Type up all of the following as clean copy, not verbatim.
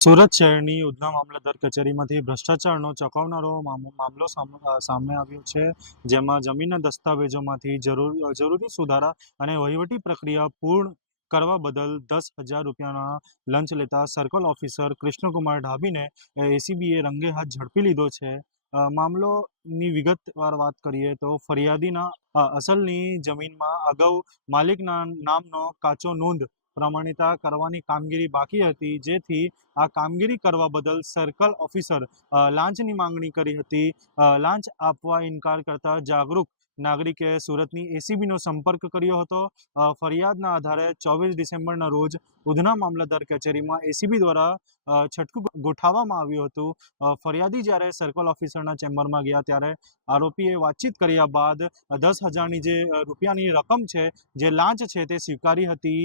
સુરત શહેરની ઉધના મામલતદાર કચેરીમાંથી ભ્રષ્ટાચારનો ચોંકાવનારો મામલો સામે આવ્યો છે, જેમાં જમીનના દસ્તાવેજોમાંથી જરૂરી સુધારા અને વહીવટી પ્રક્રિયા પૂર્ણ કરવા બદલ 10,000 રૂપિયાના લંચ લેતા સર્કલ ઓફિસર કૃષ્ણકુમાર ડાભીને એસીબીએ રંગે હાથ ઝડપી લીધો છે. મામલોની વિગતવાર વાત કરીએ તો ફરિયાદીના અસલની જમીનમાં અગાઉ માલિકના નામનો કાચો નોંધ પ્રમાણિતા કરવાની કામગીરી બાકી હતી, જેથી આ કામગીરી કરવા બદલ સર્કલ ઓફિસર લાંચની માંગણી કરી હતી. લાંચ આપવા ઇનકાર કરતા જાગૃત નાગરિકે સુરતની એસીબીનો સંપર્ક કર્યો હતો. ફરિયાદના આધારે 24 ડિસેમ્બરના રોજ ઉધના મામલતદાર કચેરીમાં એસીબી દ્વારા છટકું ગોઠવવામાં આવ્યું હતું. ફરિયાદી જ્યારે સર્કલ ઓફિસરના ચેમ્બરમાં ગયા ત્યારે આરોપીએ વાતચીત કર્યા બાદ 10,000ની જે રૂપિયાની રકમ છે, જે લાંચ છે, તે સ્વીકારી હતી.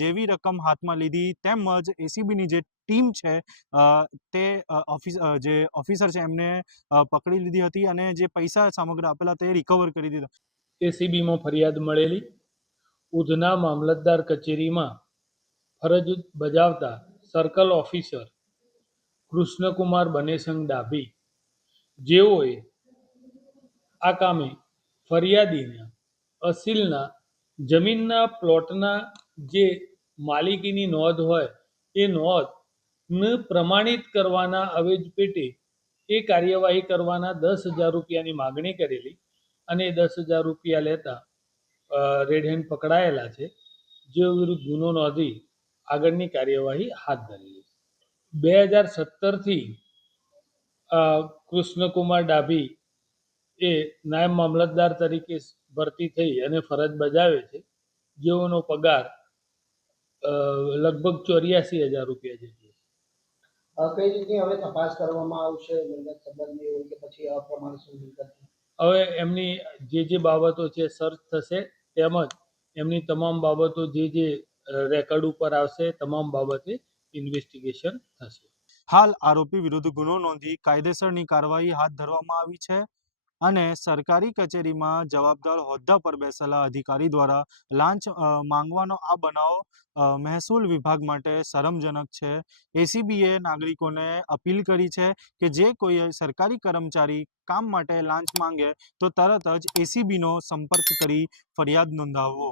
જેવી રકમ હાથમાં લીધી તેમજ એસીબીની જે ટીમ છે તે જે ઓફિસર છે એમને પકડી લીધી હતી અને જે પૈસા સમગ્ર આપેલા તે રિકવર કરી દીધા. એસીબીમાં ફરિયાદ મળેલી ઉધના મામલતદાર કચેરીમાં ફરજ બજાવતા સર્કલ ઓફિસર કૃષ્ણકુમાર બનેસંગ ડાભી, જેઓએ આ કામે ફરિયાદીના અસીલના જમીનના પ્લોટના જે માલિકીની નોંધ હોય એ નોંધને પ્રમાણિત કરવાના અવેજ પેટે એ કાર્યવાહી કરવાના 10,000 રૂપિયાની માગણી કરેલી અને 10,000 રૂપિયા લેતા રેડ હેન્ડ પકડાયેલા છે, જેઓ વિરુદ્ધ ગુનો નોંધી આગળની કાર્યવાહી હાથ ધરેલી. 2017થી કૃષ્ણકુમાર ડાભી એ નાયબ મામલતદાર તરીકે ભરતી થઈ અને ફરજ બજાવે છે, જેઓનો પગાર લગભગ 84,000 રૂપિયા જેટલો. કઈ રીતની હવે તપાસ કરવામાં આવશે? મિલકત સંબંધની હોય કે પછી અપ્રમાણિક મિલકત? હવે એમની જે બાબતો છે સર્ચ થશે, તેમજ એમની તમામ બાબતો જે રેકર્ડ ઉપર આવશે તમામ બાબતે ઇન્વેસ્ટિગેશન થશે. હાલ આરોપી વિરુદ્ધ ગુનો નોંધી કાયદેસરની કાર્યવાહી હાથ ધરવામાં આવી છે અને સરકારી કચેરીમાં જવાબદાર હોદ્દા પર બેસેલા અધિકારી દ્વારા લાંચ માંગવાનો આ બનાવ મહેસૂલ વિભાગ માટે શરમજનક છે. એસીબીએ નાગરિકોને અપીલ કરી છે કે જે કોઈ સરકારી કર્મચારી કામ માટે લાંચ માંગે તો તરત જ એસીબીનો સંપર્ક કરી ફરિયાદ નોંધાવવો.